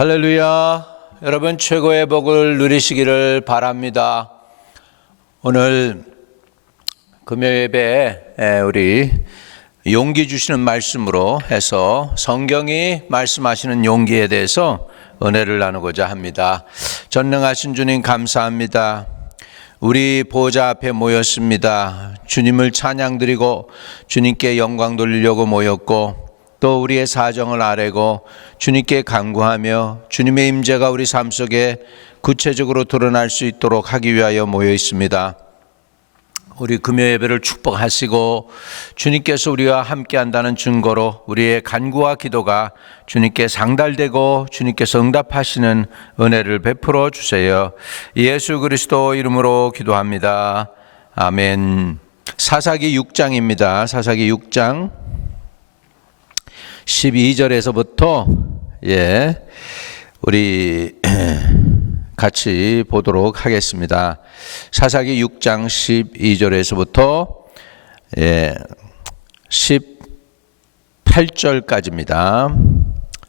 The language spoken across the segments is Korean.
할렐루야. 여러분 최고의 복을 누리시기를 바랍니다. 오늘 금요 예배에 우리 용기 주시는 말씀으로 해서 성경이 말씀하시는 용기에 대해서 은혜를 나누고자 합니다. 전능하신 주님 감사합니다. 우리 보좌 앞에 모였습니다. 주님을 찬양드리고 주님께 영광 돌리려고 모였고 또 우리의 사정을 아뢰고 주님께 간구하며 주님의 임재가 우리 삶 속에 구체적으로 드러날 수 있도록 하기 위하여 모여 있습니다. 우리 금요 예배를 축복하시고 주님께서 우리와 함께 한다는 증거로 우리의 간구와 기도가 주님께 상달되고 주님께서 응답하시는 은혜를 베풀어 주세요. 예수 그리스도 이름으로 기도합니다. 아멘. 사사기 6장입니다. 사사기 6장 12절에서부터 우리 같이 보도록 하겠습니다. 사사기 6장 12절에서부터 18절까지입니다.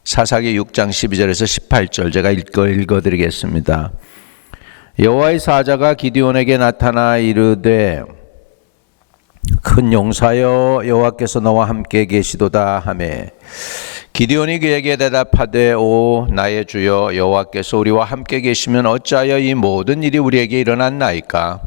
사사기 6장 12절에서 18절 제가 읽어드리겠습니다. 여호와의 사자가 기드온에게 나타나 이르되 큰 용사여 여호와께서 너와 함께 계시도다 하매 기드온이 그에게 대답하되 오 나의 주여 여호와께서 우리와 함께 계시면 어찌하여 이 모든 일이 우리에게 일어났나이까.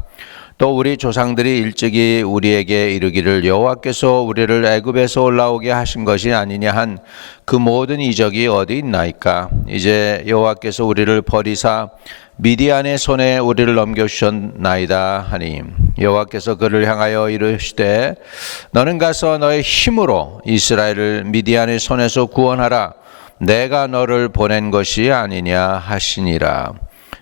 또 우리 조상들이 일찍이 우리에게 이르기를 여호와께서 우리를 애굽에서 올라오게 하신 것이 아니냐 한 그 모든 이적이 어디 있나이까. 이제 여호와께서 우리를 버리사 미디안의 손에 우리를 넘겨주셨나이다 하니 여호와께서 그를 향하여 이르시되 너는 가서 너의 힘으로 이스라엘을 미디안의 손에서 구원하라. 내가 너를 보낸 것이 아니냐 하시니라.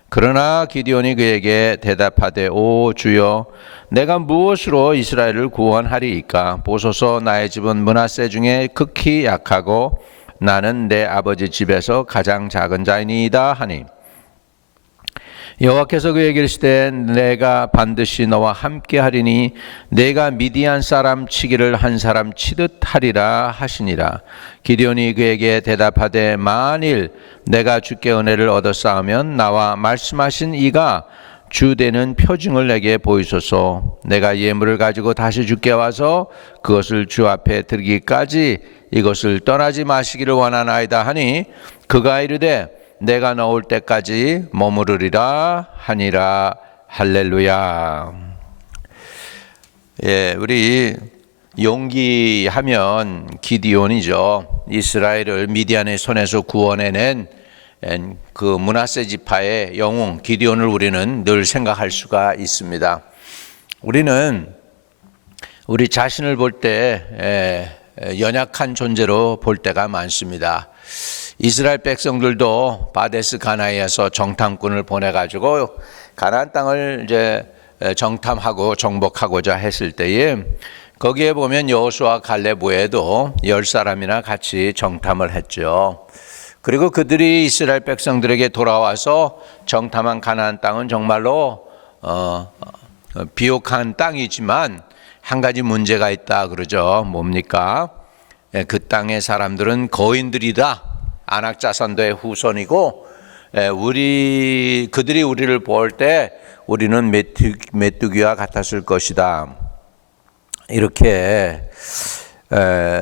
그러나 기드온이 그에게 대답하되 오 주여 내가 무엇으로 이스라엘을 구원하리이까. 보소서 나의 집은 므낫세 중에 극히 약하고 나는 내 아버지 집에서 가장 작은 자이니이다 하니 여호와께서 그에게 이르시되 내가 반드시 너와 함께 하리니 내가 미디안 사람 치기를 한 사람 치듯 하리라 하시니라. 기드온이 그에게 대답하되 만일 내가 주께 은혜를 얻었사오면 나와 말씀하신 이가 주되는 표징을 내게 보이소서. 내가 예물을 가지고 다시 주께 와서 그것을 주 앞에 드리기까지 이것을 떠나지 마시기를 원하나이다 하니 그가 이르되 내가 나올 때까지 머무르리라 하니라. 할렐루야. 우리 용기하면 기드온이죠. 이스라엘을 미디안의 손에서 구원해낸 그 므낫세 지파의 영웅 기드온을 우리는 늘 생각할 수가 있습니다. 우리는 우리 자신을 볼 때 연약한 존재로 볼 때가 많습니다. 이스라엘 백성들도 바데스 가나안에서 정탐꾼을 보내가지고 가나안 땅을 이제 정탐하고 정복하고자 했을 때에 거기에 보면 여호수아 갈렙 외에도 10사람이나 같이 정탐을 했죠. 그리고 그들이 이스라엘 백성들에게 돌아와서 정탐한 가나안 땅은 정말로 비옥한 땅이지만 한 가지 문제가 있다 그러죠. 뭡니까? 그 땅의 사람들은 거인들이다. 안악자산도의 후손이고 그들이 우리를 볼 때 우리는 메뚜기와 같았을 것이다. 이렇게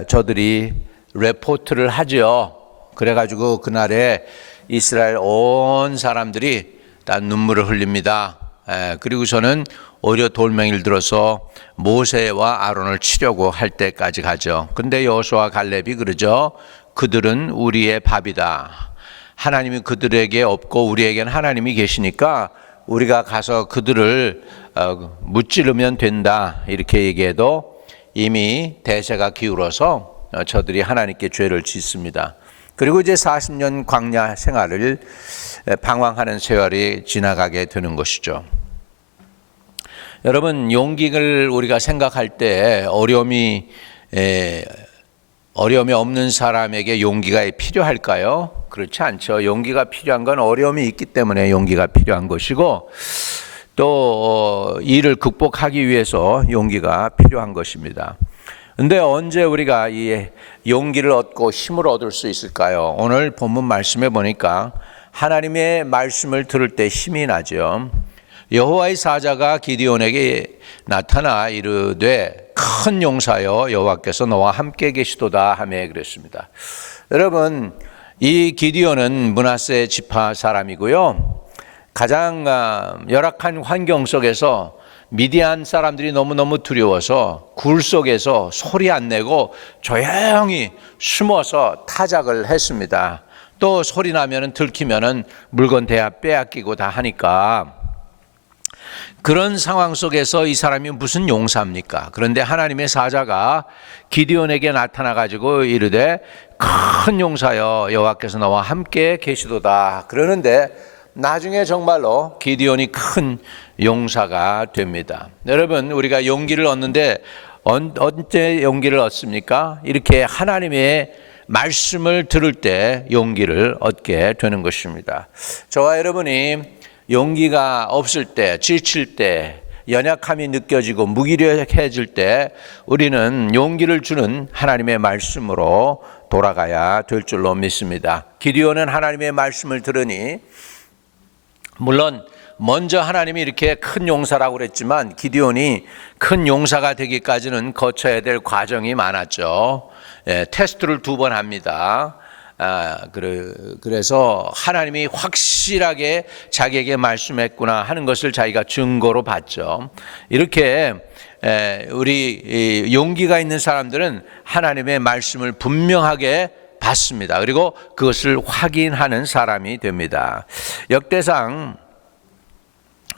저들이 레포트를 하죠. 그래가지고 그날에 이스라엘 온 사람들이 다 눈물을 흘립니다. 그리고서는 오히려 돌멩이를 들어서 모세와 아론을 치려고 할 때까지 가죠. 근데 여호수아 갈렙이 그러죠. 그들은 우리의 밥이다. 하나님이 그들에게 없고 우리에게는 하나님이 계시니까 우리가 가서 그들을 무찌르면 된다. 이렇게 얘기해도 이미 대세가 기울어서 저들이 하나님께 죄를 짓습니다. 그리고 이제 40년 광야 생활을 방황하는 세월이 지나가게 되는 것이죠. 여러분, 용기를 우리가 생각할 때 어려움이 없는 사람에게 용기가 필요할까요? 그렇지 않죠. 용기가 필요한 건 어려움이 있기 때문에 용기가 필요한 것이고 또 일을 극복하기 위해서 용기가 필요한 것입니다. 근데 언제 우리가 이 용기를 얻고 힘을 얻을 수 있을까요? 오늘 본문 말씀에 보니까 하나님의 말씀을 들을 때 힘이 나죠. 여호와의 사자가 기드온에게 나타나 이르되 큰 용사여 여호와께서 너와 함께 계시도다 하며 그랬습니다. 여러분, 이 기드온은 므낫세 지파 사람이고요. 가장 열악한 환경 속에서 미디안 사람들이 너무너무 두려워서 굴 속에서 소리 안 내고 조용히 숨어서 타작을 했습니다. 또 소리 나면은 들키면은 물건 대야 빼앗기고 다 하니까 그런 상황 속에서 이 사람이 무슨 용사입니까? 그런데 하나님의 사자가 기드온에게 나타나 가지고 이르되 큰 용사여 여호와께서 너와 함께 계시도다 그러는데 나중에 정말로 기드온이 큰 용사가 됩니다. 여러분, 우리가 용기를 얻는데 언제 용기를 얻습니까? 이렇게 하나님의 말씀을 들을 때 용기를 얻게 되는 것입니다. 저와 여러분이 용기가 없을 때, 지칠 때, 연약함이 느껴지고 무기력해질 때 우리는 용기를 주는 하나님의 말씀으로 돌아가야 될 줄로 믿습니다. 기드온은 하나님의 말씀을 들으니 물론 먼저 하나님이 이렇게 큰 용사라고 그랬지만 기드온이 큰 용사가 되기까지는 거쳐야 될 과정이 많았죠. 테스트를 2번 합니다. 그래서 하나님이 확실하게 자기에게 말씀했구나 하는 것을 자기가 증거로 봤죠. 이렇게 우리 용기가 있는 사람들은 하나님의 말씀을 분명하게 받습니다. 그리고 그것을 확인하는 사람이 됩니다. 역대상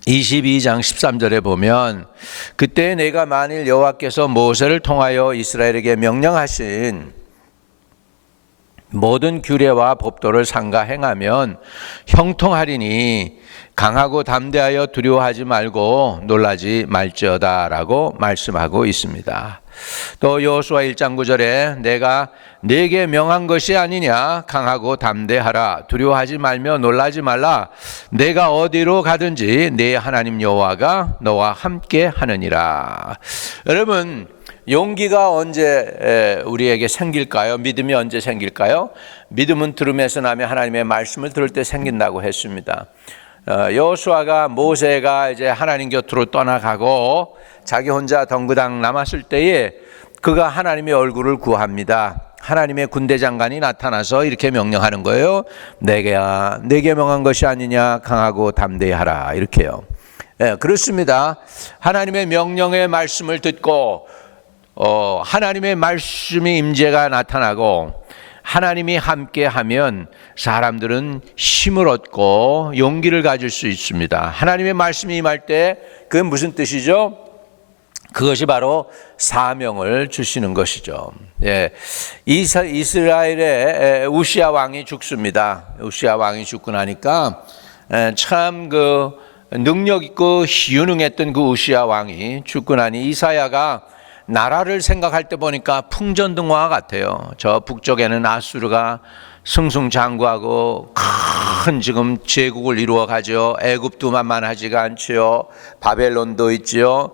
22장 13절에 보면 그때 내가 만일 여호와께서 모세를 통하여 이스라엘에게 명령하신 모든 규례와 법도를 삼가 행하면 형통하리니 강하고 담대하여 두려워하지 말고 놀라지 말지어다라고 말씀하고 있습니다. 또 여호수아 1장 9절에 내가 네게 명한 것이 아니냐 강하고 담대하라 두려워하지 말며 놀라지 말라 내가 어디로 가든지 네 하나님 여호와가 너와 함께 하느니라. 여러분, 용기가 언제 우리에게 생길까요? 믿음이 언제 생길까요? 믿음은 들음에서 나며 하나님의 말씀을 들을 때 생긴다고 했습니다. 여호수아가 모세가 이제 하나님 곁으로 떠나가고 자기 혼자 덩그당 남았을 때에 그가 하나님의 얼굴을 구합니다. 하나님의 군대 장관이 나타나서 이렇게 명령하는 거예요. 내게 명한 것이 아니냐 강하고 담대하라 이렇게요. 그렇습니다. 하나님의 명령의 말씀을 듣고 하나님의 말씀의 임재가 나타나고 하나님이 함께하면 사람들은 힘을 얻고 용기를 가질 수 있습니다. 하나님의 말씀이 임할 때 그건 무슨 뜻이죠? 그것이 바로 사명을 주시는 것이죠. 이스라엘의 우시아 왕이 죽습니다. 우시아 왕이 죽고 나니까 참 그 능력 있고 유능했던 그 우시아 왕이 죽고 나니 이사야가 나라를 생각할 때 보니까 풍전등화와 같아요. 저 북쪽에는 아수르가 승승장구하고 큰 지금 제국을 이루어가죠. 애굽도 만만하지가 않지요. 바벨론도 있지요.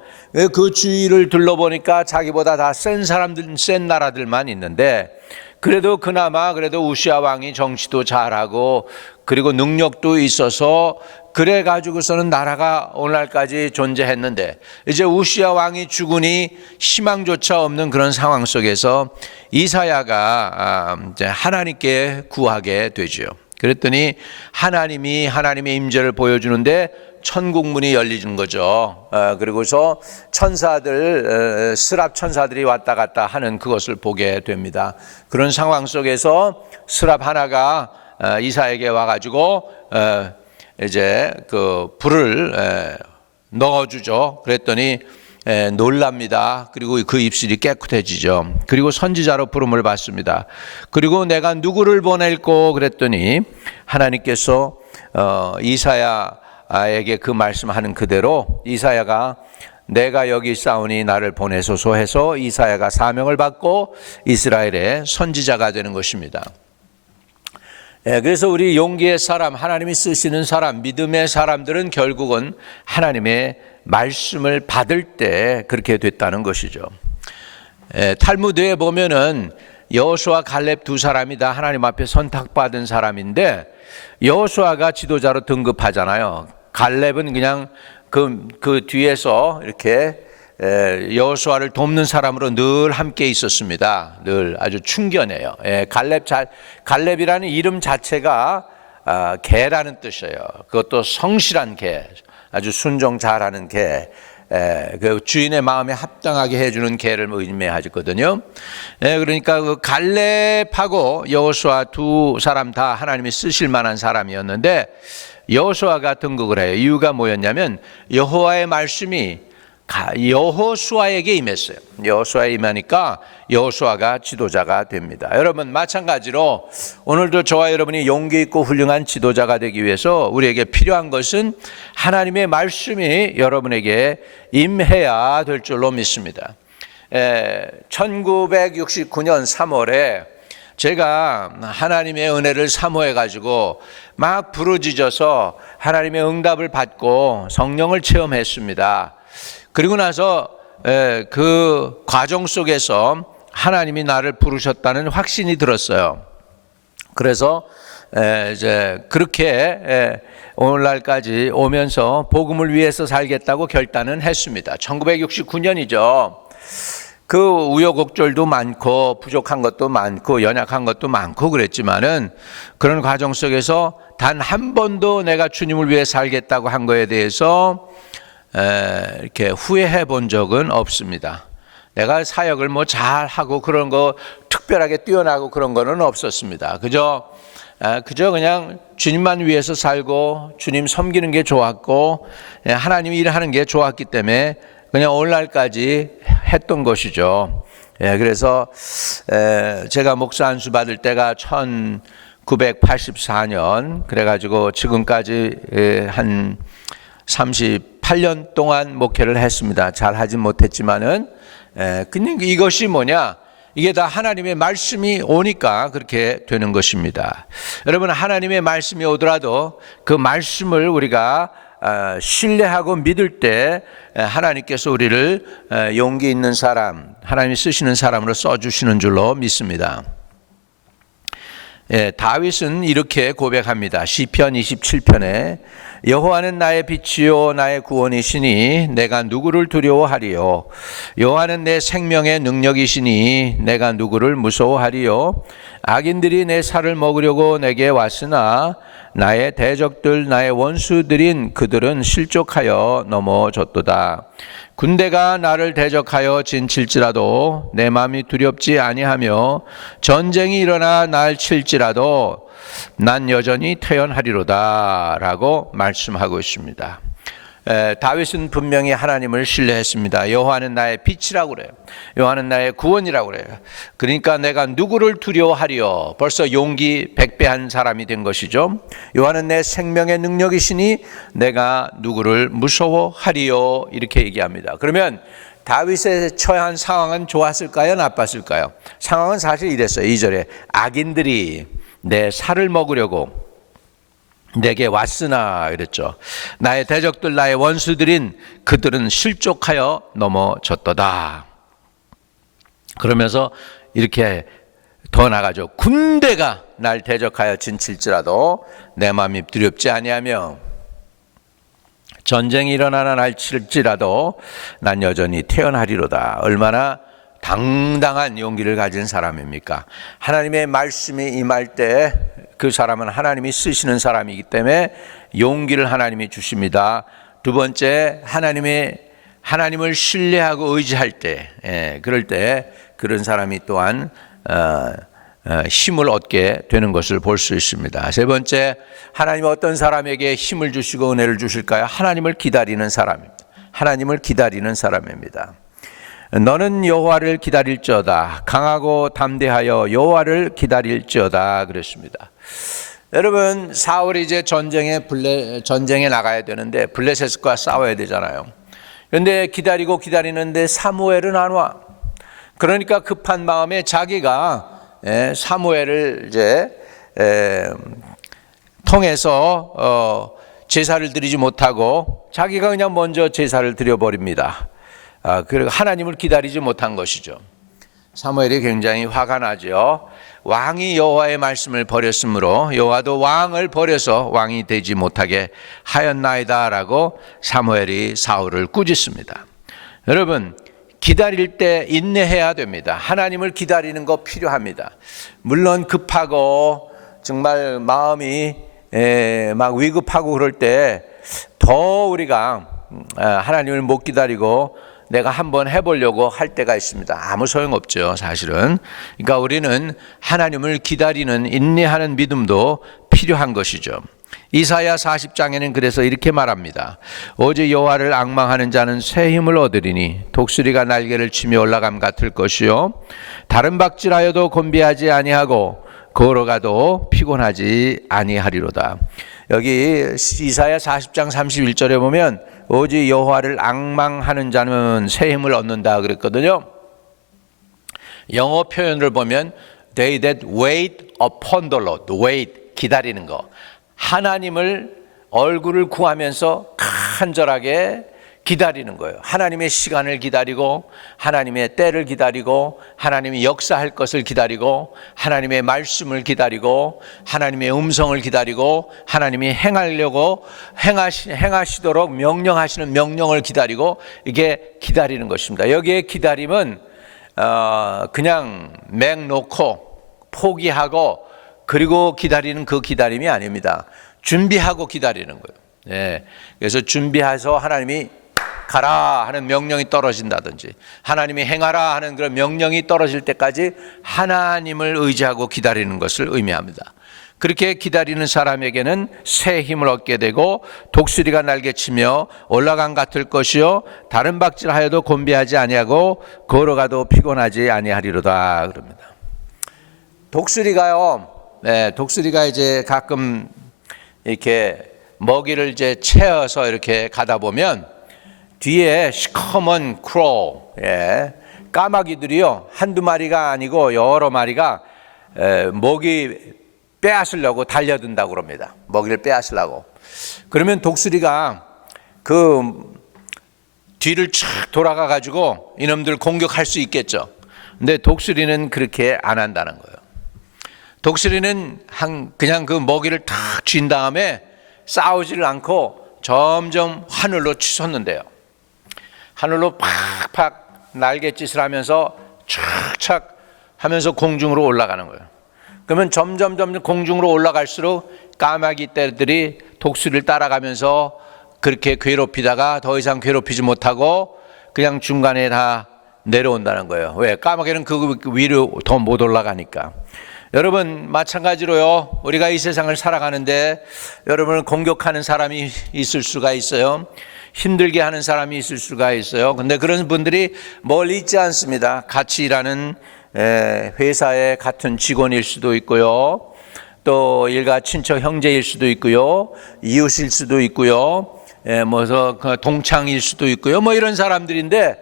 그 주위를 둘러보니까 자기보다 다 센 사람들, 센 나라들만 있는데 그래도 그나마 우시아 왕이 정치도 잘하고 그리고 능력도 있어서 그래 가지고서는 나라가 오늘날까지 존재했는데 이제 우시아 왕이 죽으니 희망조차 없는 그런 상황 속에서 이사야가 이제 하나님께 구하게 되죠. 그랬더니 하나님이 하나님의 임재를 보여주는데 천국 문이 열리는 거죠. 그리고서 천사들, 스랍 천사들이 왔다 갔다 하는 그것을 보게 됩니다. 그런 상황 속에서 스랍 하나가 이사야에게 와가지고 이제 그 불을 넣어주죠. 그랬더니 놀랍니다. 그리고 그 입술이 깨끗해지죠. 그리고 선지자로 부름을 받습니다. 그리고 내가 누구를 보낼꼬 그랬더니 하나님께서 이사야에게 그 말씀하는 그대로 이사야가 내가 여기 있사오니 나를 보내소서 해서 이사야가 사명을 받고 이스라엘의 선지자가 되는 것입니다. 그래서 우리 용기의 사람, 하나님이 쓰시는 사람, 믿음의 사람들은 결국은 하나님의 말씀을 받을 때 그렇게 됐다는 것이죠. 탈무드에 보면은 여호수아 갈렙 두 사람이 다 하나님 앞에 선택받은 사람인데 여호수아가 지도자로 등급하잖아요. 갈렙은 그냥 그 뒤에서 이렇게 여호수아를 돕는 사람으로 늘 함께 있었습니다. 늘 아주 충견해요. 갈렙이라는 이름 자체가 개라는 뜻이에요. 그것도 성실한 개, 아주 순종 잘하는 개. 그 주인의 마음에 합당하게 해주는 개를 의미하거든요. 그러니까 그 갈렙하고 여호수아 두 사람 다 하나님이 쓰실 만한 사람이었는데 여호수아가 등극을 해요. 이유가 뭐였냐면 여호와의 말씀이 여호수아에게 임했어요. 여호수아에 임하니까 여호수아가 지도자가 됩니다. 여러분 마찬가지로 오늘도 저와 여러분이 용기 있고 훌륭한 지도자가 되기 위해서 우리에게 필요한 것은 하나님의 말씀이 여러분에게 임해야 될 줄로 믿습니다. 1969년 3월에 제가 하나님의 은혜를 사모해 가지고 막 부르짖어서 하나님의 응답을 받고 성령을 체험했습니다. 그리고 나서 그 과정 속에서 하나님이 나를 부르셨다는 확신이 들었어요. 그래서 이제 그렇게 오늘날까지 오면서 복음을 위해서 살겠다고 결단은 했습니다. 1969년이죠. 그 우여곡절도 많고 부족한 것도 많고 연약한 것도 많고 그랬지만은 그런 과정 속에서 단 한 번도 내가 주님을 위해 살겠다고 한 거에 대해서 이렇게 후회해 본 적은 없습니다. 내가 사역을 뭐 잘하고 그런 거 특별하게 뛰어나고 그런 거는 없었습니다. 그저 그냥 주님만 위해서 살고 주님 섬기는 게 좋았고 하나님 일하는 게 좋았기 때문에 그냥 오늘날까지 했던 것이죠. 그래서 제가 목사 안수 받을 때가 1984년 그래가지고 지금까지 한 38년 동안 목회를 했습니다. 잘 하진 못했지만은 그냥 이것이 뭐냐? 이게 다 하나님의 말씀이 오니까 그렇게 되는 것입니다. 여러분 하나님의 말씀이 오더라도 그 말씀을 우리가 신뢰하고 믿을 때 하나님께서 우리를 용기 있는 사람, 하나님이 쓰시는 사람으로 써주시는 줄로 믿습니다. 다윗은 이렇게 고백합니다. 시편 27편에 여호와는 나의 빛이요 나의 구원이시니 내가 누구를 두려워하리요. 여호와는 내 생명의 능력이시니 내가 누구를 무서워하리요. 악인들이 내 살을 먹으려고 내게 왔으나 나의 대적들 나의 원수들인 그들은 실족하여 넘어졌도다. 군대가 나를 대적하여 진칠지라도 내 마음이 두렵지 아니하며 전쟁이 일어나 날 칠지라도 난 여전히 태연하리로다 라고 말씀하고 있습니다. 다윗은 분명히 하나님을 신뢰했습니다. 여호와는 나의 빛이라고 그래요. 여호와는 나의 구원이라고 그래요. 그러니까 내가 누구를 두려워하리요. 벌써 용기 100배한 사람이 된 것이죠. 여호와는 내 생명의 능력이시니 내가 누구를 무서워하리요. 이렇게 얘기합니다. 그러면 다윗의 처한 상황은 좋았을까요? 나빴을까요? 상황은 사실 이랬어요. 2절에 악인들이 내 살을 먹으려고 내게 왔으나 이랬죠. 나의 대적들 나의 원수들인 그들은 실족하여 넘어졌도다. 그러면서 이렇게 더 나가죠. 군대가 날 대적하여 진칠지라도 내 마음이 두렵지 아니하며 전쟁이 일어나나 날 칠지라도 난 여전히 태연하리로다. 얼마나 당당한 용기를 가진 사람입니까? 하나님의 말씀이 임할 때 그 사람은 하나님이 쓰시는 사람이기 때문에 용기를 하나님이 주십니다. 두 번째, 하나님을 신뢰하고 의지할 때, 그럴 때 그런 사람이 또한 힘을 얻게 되는 것을 볼 수 있습니다. 세 번째, 하나님이 어떤 사람에게 힘을 주시고 은혜를 주실까요? 하나님을 기다리는 사람입니다. 하나님을 기다리는 사람입니다. 너는 여호와를 기다릴지어다. 강하고 담대하여 여호와를 기다릴지어다 그랬습니다. 여러분 사울이 이제 전쟁에 나가야 되는데 블레셋과 싸워야 되잖아요. 그런데 기다리는데 사무엘은 안 와. 그러니까 급한 마음에 자기가 사무엘을 이제 통해서 제사를 드리지 못하고 자기가 그냥 먼저 제사를 드려버립니다. 그리고 하나님을 기다리지 못한 것이죠. 사무엘이 굉장히 화가 나죠. 왕이 여호와의 말씀을 버렸으므로 여호와도 왕을 버려서 왕이 되지 못하게 하였나이다라고 사무엘이 사울을 꾸짖습니다. 여러분, 기다릴 때 인내해야 됩니다. 하나님을 기다리는 거 필요합니다. 물론 급하고 정말 마음이 막 위급하고 그럴 때 더 우리가 하나님을 못 기다리고 내가 한번 해보려고 할 때가 있습니다. 아무 소용없죠, 사실은. 그러니까 우리는 하나님을 기다리는 인내하는 믿음도 필요한 것이죠. 이사야 40장에는 그래서 이렇게 말합니다. 오직 여호와를 앙망하는 자는 새 힘을 얻으리니 독수리가 날개를 치며 올라감 같을 것이요 다른 박질하여도 곤비하지 아니하고 걸어가도 피곤하지 아니하리로다. 여기 이사야 40장 31절에 보면 오직 여호와를 앙망하는 자는 새 힘을 얻는다 그랬거든요. 영어 표현을 보면 they that wait upon the Lord, wait, 기다리는 거. 하나님을 얼굴을 구하면서 간절하게 기다리는 거예요. 하나님의 시간을 기다리고 하나님의 때를 기다리고 하나님이 역사할 것을 기다리고 하나님의 말씀을 기다리고 하나님의 음성을 기다리고 하나님이 행하시도록 명령하시는 명령을 기다리고 이게 기다리는 것입니다. 여기에 기다림은 그냥 맹 놓고 포기하고 그리고 기다리는 그 기다림이 아닙니다. 준비하고 기다리는 거예요. 네. 그래서 준비해서 하나님이 가라 하는 명령이 떨어진다든지 하나님이 행하라 하는 그런 명령이 떨어질 때까지 하나님을 의지하고 기다리는 것을 의미합니다. 그렇게 기다리는 사람에게는 새 힘을 얻게 되고 독수리가 날개치며 올라간 같을 것이요 다른 박질하여도 곤비하지 아니하고 걸어가도 피곤하지 아니하리로다 그럽니다. 독수리가요, 네, 독수리가 이제 가끔 이렇게 먹이를 이제 채워서 이렇게 가다 보면 뒤에 시커먼 크로우, 까마귀들이요 한두 마리가 아니고 여러 마리가 먹이 빼앗으려고 달려든다고 그럽니다. 먹이를 빼앗으려고. 그러면 독수리가 그 뒤를 쫙 돌아가 가지고 이놈들 공격할 수 있겠죠. 근데 독수리는 그렇게 안 한다는 거예요. 독수리는 그냥 그 먹이를 탁 쥔 다음에 싸우지를 않고 점점 하늘로 치솟는데요. 하늘로 팍팍 날갯짓을 하면서 착착 하면서 공중으로 올라가는 거예요. 그러면 점점 공중으로 올라갈수록 까마귀 떼들이 독수리를 따라가면서 그렇게 괴롭히다가 더 이상 괴롭히지 못하고 그냥 중간에 다 내려온다는 거예요. 왜? 까마귀는 그 위로 더 못 올라가니까. 여러분 마찬가지로요. 우리가 이 세상을 살아가는데 여러분을 공격하는 사람이 있을 수가 있어요. 힘들게 하는 사람이 있을 수가 있어요. 근데 그런 분들이 멀리 있지 않습니다. 같이 일하는 회사의 같은 직원일 수도 있고요. 또 일가 친척 형제일 수도 있고요. 이웃일 수도 있고요. 동창일 수도 있고요. 뭐 이런 사람들인데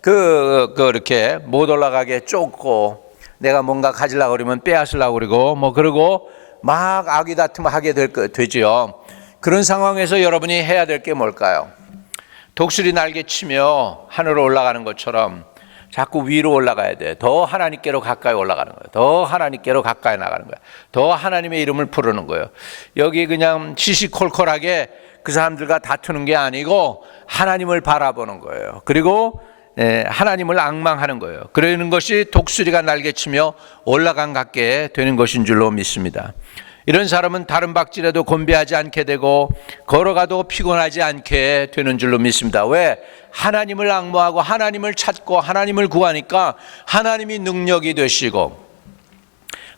그렇게 못 올라가게 쫓고 내가 뭔가 가지려고 그러면 빼앗으려고 그러고 그러고 막 악의 다툼을 하게 되죠. 그런 상황에서 여러분이 해야 될 게 뭘까요? 독수리 날개 치며 하늘로 올라가는 것처럼 자꾸 위로 올라가야 돼. 더 하나님께로 가까이 올라가는 거예요. 더 하나님께로 가까이 나가는 거예요. 더 하나님의 이름을 부르는 거예요. 여기 그냥 시시콜콜하게 그 사람들과 다투는 게 아니고 하나님을 바라보는 거예요. 그리고 하나님을 앙망하는 거예요. 그러는 것이 독수리가 날개치며 올라간 같게 되는 것인 줄로 믿습니다. 이런 사람은 다른 박질에도 곤비하지 않게 되고 걸어가도 피곤하지 않게 되는 줄로 믿습니다. 왜? 하나님을 앙모하고 하나님을 찾고 하나님을 구하니까 하나님이 능력이 되시고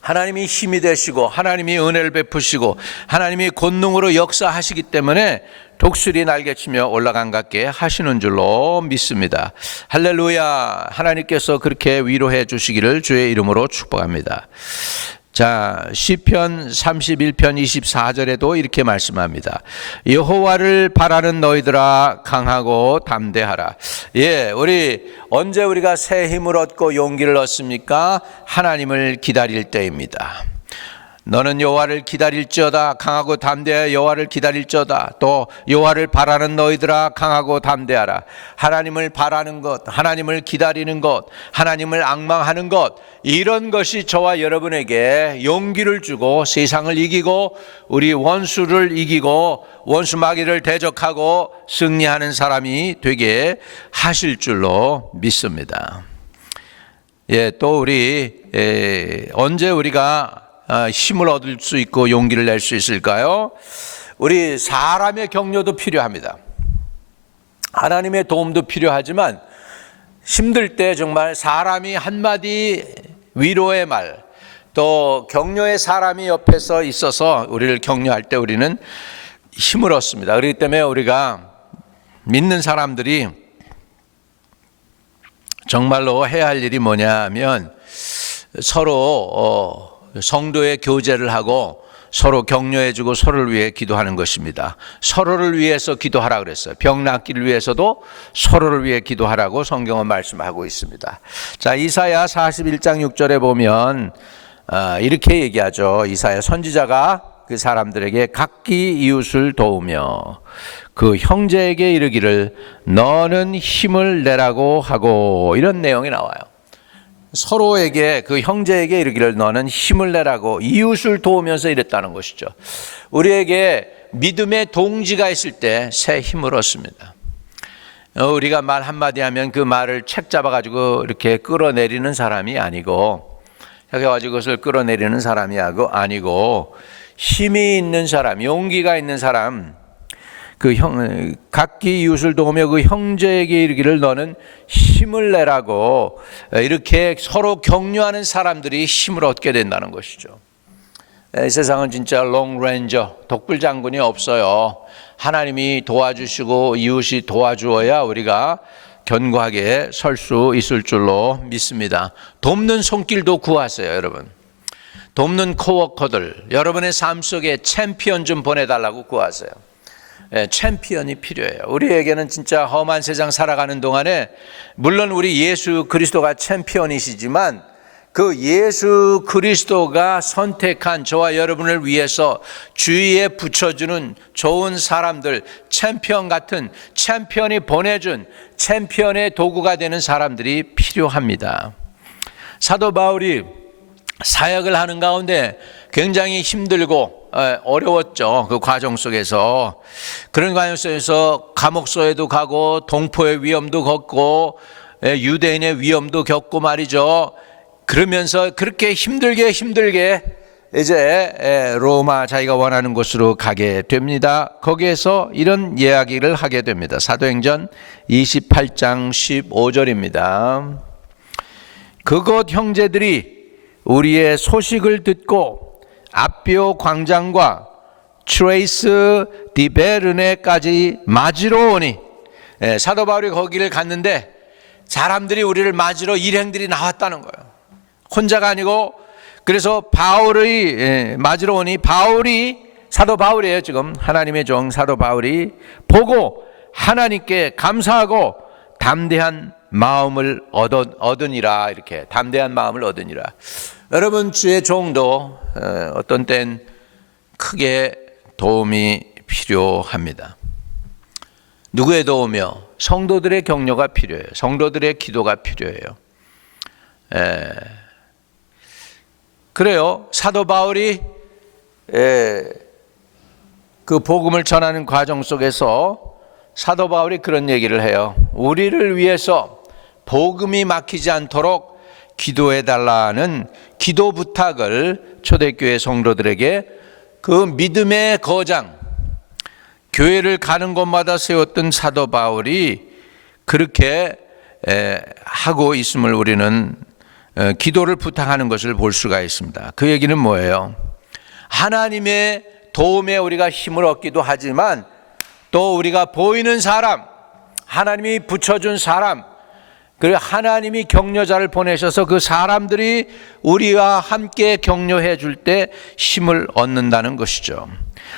하나님이 힘이 되시고 하나님이 은혜를 베푸시고 하나님이 권능으로 역사하시기 때문에 독수리 날개치며 올라간 같게 하시는 줄로 믿습니다. 할렐루야. 하나님께서 그렇게 위로해 주시기를 주의 이름으로 축복합니다. 자, 시편 31편 24절에도 이렇게 말씀합니다. 여호와를 바라는 너희들아 강하고 담대하라. 우리 언제 우리가 새 힘을 얻고 용기를 얻습니까? 하나님을 기다릴 때입니다. 너는 여호와를 기다릴지어다. 강하고 담대하여 여호와를 기다릴지어다. 또 여호와를 바라는 너희들아 강하고 담대하라. 하나님을 바라는 것, 하나님을 기다리는 것, 하나님을 앙망하는 것, 이런 것이 저와 여러분에게 용기를 주고 세상을 이기고 우리 원수를 이기고 원수 마귀를 대적하고 승리하는 사람이 되게 하실 줄로 믿습니다. 또 우리 언제 우리가 힘을 얻을 수 있고 용기를 낼 수 있을까요? 우리 사람의 격려도 필요합니다. 하나님의 도움도 필요하지만 힘들 때 정말 사람이 한마디 위로의 말, 또 격려의 사람이 옆에서 있어서 우리를 격려할 때 우리는 힘을 얻습니다. 그렇기 때문에 우리가 믿는 사람들이 정말로 해야 할 일이 뭐냐 하면 서로 성도의 교제를 하고 서로 격려해주고 서로를 위해 기도하는 것입니다. 서로를 위해서 기도하라 그랬어요. 병 낫기를 위해서도 서로를 위해 기도하라고 성경은 말씀하고 있습니다. 자, 이사야 41장 6절에 보면 이렇게 얘기하죠. 이사야 선지자가 그 사람들에게 각기 이웃을 도우며 그 형제에게 이르기를 너는 힘을 내라고 하고, 이런 내용이 나와요. 서로에게, 그 형제에게 이르기를 너는 힘을 내라고 이웃을 도우면서 이랬다는 것이죠. 우리에게 믿음의 동지가 있을 때 새 힘을 얻습니다. 우리가 말 한마디 하면 그 말을 책 잡아가지고 이렇게 끌어내리는 사람이 아니고, 해가지고 그것을 끌어내리는 사람이 아니고 힘이 있는 사람, 용기가 있는 사람, 각기 이웃을 도우며 그 형제에게 이르기를 너는 힘을 내라고, 이렇게 서로 격려하는 사람들이 힘을 얻게 된다는 것이죠. 이 세상은 진짜 롱레인저, 독불장군이 없어요. 하나님이 도와주시고 이웃이 도와주어야 우리가 견고하게 설 수 있을 줄로 믿습니다. 돕는 손길도 구하세요, 여러분. 돕는 코워커들, 여러분의 삶 속에 챔피언 좀 보내달라고 구하세요. 챔피언이 필요해요. 우리에게는 진짜 험한 세상 살아가는 동안에 물론 우리 예수 그리스도가 챔피언이시지만 그 예수 그리스도가 선택한 저와 여러분을 위해서 주위에 붙여주는 좋은 사람들, 챔피언 같은, 챔피언이 보내준 챔피언의 도구가 되는 사람들이 필요합니다. 사도 바울이 사역을 하는 가운데 굉장히 힘들고 어려웠죠. 그 과정 속에서. 그런 과정 속에서 감옥소에도 가고 동포의 위험도 겪고 유대인의 위험도 겪고 말이죠. 그러면서 그렇게 힘들게 이제 로마, 자기가 원하는 곳으로 가게 됩니다. 거기에서 이런 이야기를 하게 됩니다. 사도행전 28장 15절입니다. 그곳 형제들이 우리의 소식을 듣고 아비오 광장과 트레이스 디베르네까지 맞으러 오니, 사도 바울이 거기를 갔는데 사람들이 우리를 맞으러 일행들이 나왔다는 거예요. 혼자가 아니고. 그래서 바울의 맞으러 오니, 사도 바울이에요. 지금 하나님의 종 사도 바울이 보고 하나님께 감사하고 담대한 마음을 얻으니라. 이렇게 담대한 마음을 얻으니라. 여러분, 주의 종도 어떤 땐 크게 도움이 필요합니다. 누구의 도우며? 성도들의 격려가 필요해요. 성도들의 기도가 필요해요. 그래요. 사도 바울이 그 복음을 전하는 과정 속에서 사도 바울이 그런 얘기를 해요. 우리를 위해서 복음이 막히지 않도록 기도해달라는 기도 부탁을 초대교회 성도들에게 그 믿음의 거장, 교회를 가는 곳마다 세웠던 사도 바울이 그렇게 하고 있음을 우리는 기도를 부탁하는 것을 볼 수가 있습니다. 그 얘기는 뭐예요? 하나님의 도움에 우리가 힘을 얻기도 하지만 또 우리가 보이는 사람, 하나님이 붙여준 사람, 그리고 하나님이 격려자를 보내셔서 그 사람들이 우리와 함께 격려해 줄 때 힘을 얻는다는 것이죠.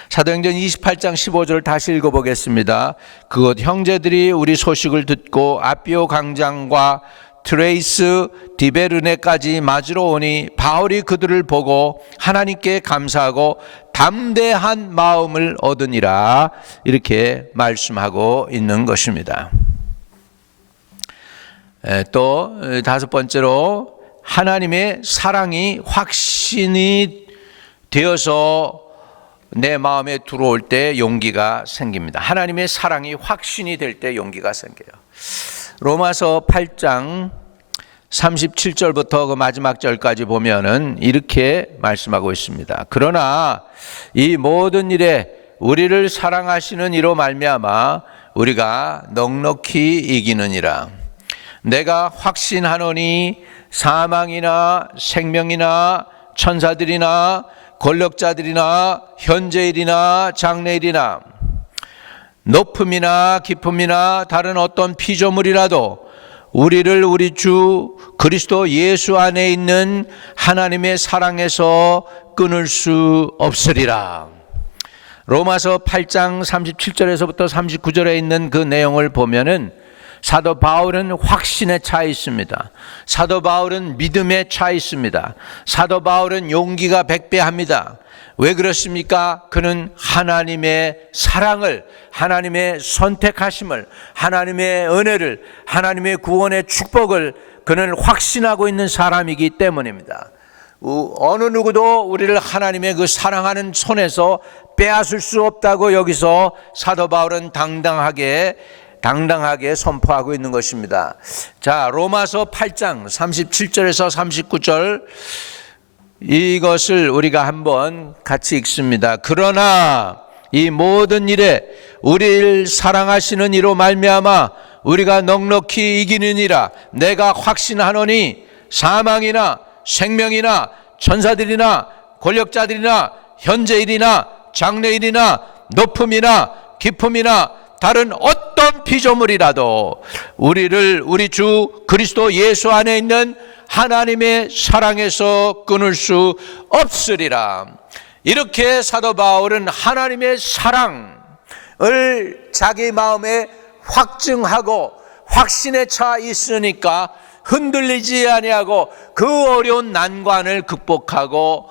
사도행전 28장 15절을 다시 읽어보겠습니다. 그곳 형제들이 우리 소식을 듣고 아비오 광장과 트레이스 디베르네까지 맞으러 오니 바울이 그들을 보고 하나님께 감사하고 담대한 마음을 얻으니라, 이렇게 말씀하고 있는 것입니다. 또 다섯 번째로 하나님의 사랑이 확신이 되어서 내 마음에 들어올 때 용기가 생깁니다. 하나님의 사랑이 확신이 될 때 용기가 생겨요. 로마서 8장 37절부터 그 마지막 절까지 보면은 이렇게 말씀하고 있습니다. 그러나 이 모든 일에 우리를 사랑하시는 이로 말미암아 우리가 넉넉히 이기느니라. 내가 확신하노니 사망이나 생명이나 천사들이나 권력자들이나 현재일이나 장래일이나 높음이나 깊음이나 다른 어떤 피조물이라도 우리를 우리 주 그리스도 예수 안에 있는 하나님의 사랑에서 끊을 수 없으리라. 로마서 8장 37절에서부터 39절에 있는 그 내용을 보면은 사도 바울은 확신에 차 있습니다. 사도 바울은 믿음에 차 있습니다. 사도 바울은 용기가 백배합니다. 왜 그렇습니까? 그는 하나님의 사랑을, 하나님의 선택하심을, 하나님의 은혜를, 하나님의 구원의 축복을 그는 확신하고 있는 사람이기 때문입니다. 어느 누구도 우리를 하나님의 그 사랑하는 손에서 빼앗을 수 없다고 여기서 사도 바울은 당당하게 선포하고 있는 것입니다. 자, 로마서 8장 37절에서 39절 이것을 우리가 한번 같이 읽습니다. 그러나 이 모든 일에 우리를 사랑하시는 이로 말미암아 우리가 넉넉히 이기느니라. 내가 확신하노니 사망이나 생명이나 천사들이나 권력자들이나 현재일이나 장래일이나 높음이나 깊음이나 다른 어떤 피조물이라도 우리를 우리 주 그리스도 예수 안에 있는 하나님의 사랑에서 끊을 수 없으리라. 이렇게 사도 바울은 하나님의 사랑을 자기 마음에 확증하고 확신에 차 있으니까 흔들리지 아니하고 그 어려운 난관을 극복하고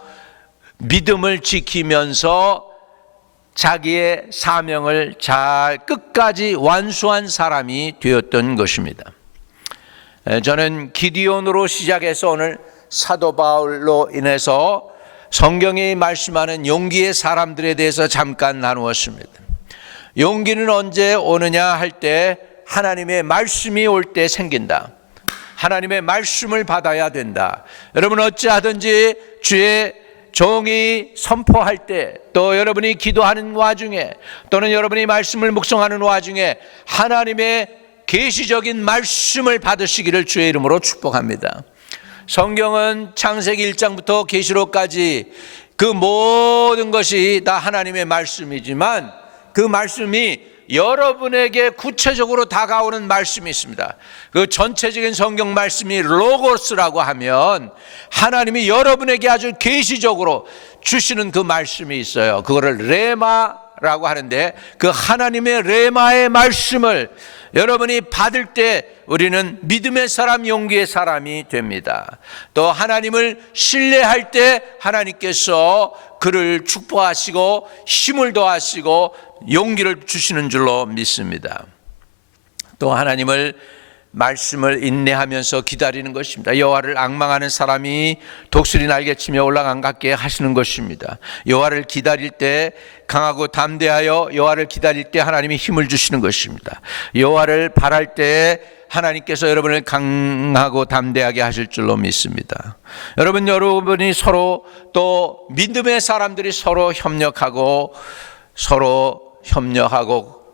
믿음을 지키면서 자기의 사명을 잘 끝까지 완수한 사람이 되었던 것입니다. 저는 기디온으로 시작해서 오늘 사도 바울로 인해서 성경이 말씀하는 용기의 사람들에 대해서 잠깐 나누었습니다. 용기는 언제 오느냐 할 때 하나님의 말씀이 올 때 생긴다. 하나님의 말씀을 받아야 된다. 여러분 어찌하든지 주의 종이 선포할 때, 또 여러분이 기도하는 와중에, 또는 여러분이 말씀을 묵상하는 와중에 하나님의 계시적인 말씀을 받으시기를 주의 이름으로 축복합니다. 성경은 창세기 1장부터 계시록까지 그 모든 것이 다 하나님의 말씀이지만 그 말씀이 여러분에게 구체적으로 다가오는 말씀이 있습니다. 그 전체적인 성경 말씀이 로고스라고 하면 하나님이 여러분에게 아주 계시적으로 주시는 그 말씀이 있어요. 그거를 레마라고 하는데 그 하나님의 레마의 말씀을 여러분이 받을 때 우리는 믿음의 사람, 용기의 사람이 됩니다. 또 하나님을 신뢰할 때 하나님께서 그를 축복하시고 힘을 더하시고 용기를 주시는 줄로 믿습니다. 또 하나님을 말씀을 인내하면서 기다리는 것입니다. 여호와를 앙망하는 사람이 독수리 날개치며 올라간 같게 하시는 것입니다. 여호와를 기다릴 때 강하고 담대하여 여호와를 기다릴 때 하나님이 힘을 주시는 것입니다. 여호와를 바랄 때 하나님께서 여러분을 강하고 담대하게 하실 줄로 믿습니다. 여러분이 서로 또 믿음의 사람들이 서로 협력하고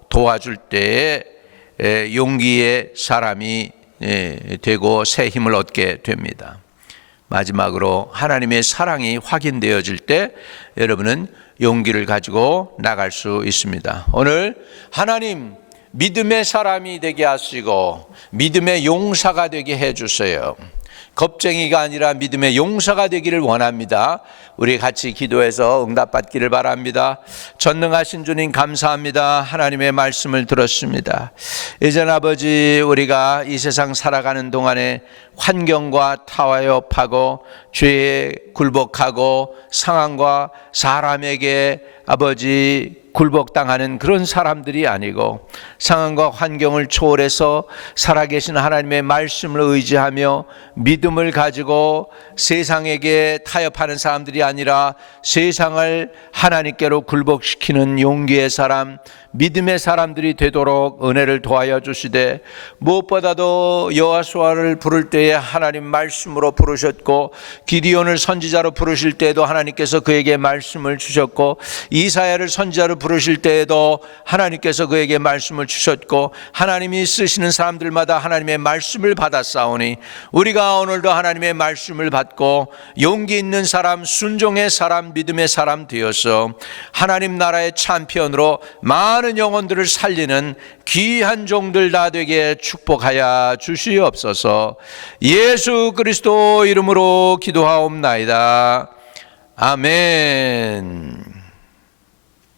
도와줄 때에 용기의 사람이 되고 새 힘을 얻게 됩니다. 마지막으로 하나님의 사랑이 확인되어질 때 여러분은 용기를 가지고 나갈 수 있습니다. 오늘 하나님 믿음의 사람이 되게 하시고 믿음의 용사가 되게 해주세요. 겁쟁이가 아니라 믿음의 용사가 되기를 원합니다. 우리 같이 기도해서 응답받기를 바랍니다. 전능하신 주님 감사합니다. 하나님의 말씀을 들었습니다. 이젠 아버지, 우리가 이 세상 살아가는 동안에 환경과 타협하고 죄에 굴복하고 상황과 사람에게 아버지 굴복당하는 그런 사람들이 아니고 상황과 환경을 초월해서 살아계신 하나님의 말씀을 의지하며 믿음을 가지고 세상에게 타협하는 사람들이 아니라 세상을 하나님께로 굴복시키는 용기의 사람, 믿음의 사람들이 되도록 은혜를 도하여 주시되, 무엇보다도 여호수아를 부를 때에 하나님 말씀으로 부르셨고 기디온을 선지자로 부르실 때에도 하나님께서 그에게 말씀을 주셨고 이사야를 선지자로 부르실 때에도 하나님께서 그에게 말씀을 주셨고 하나님이 쓰시는 사람들마다 하나님의 말씀을 받았사오니 우리가 오늘도 하나님의 말씀을 받고 용기 있는 사람, 순종의 사람, 믿음의 사람 되어서 하나님 나라의 참편으로 많은 영혼들을 살리는 귀한 종들 다 되게 축복하여 주시옵소서. 예수 그리스도 이름으로 기도하옵나이다. 아멘.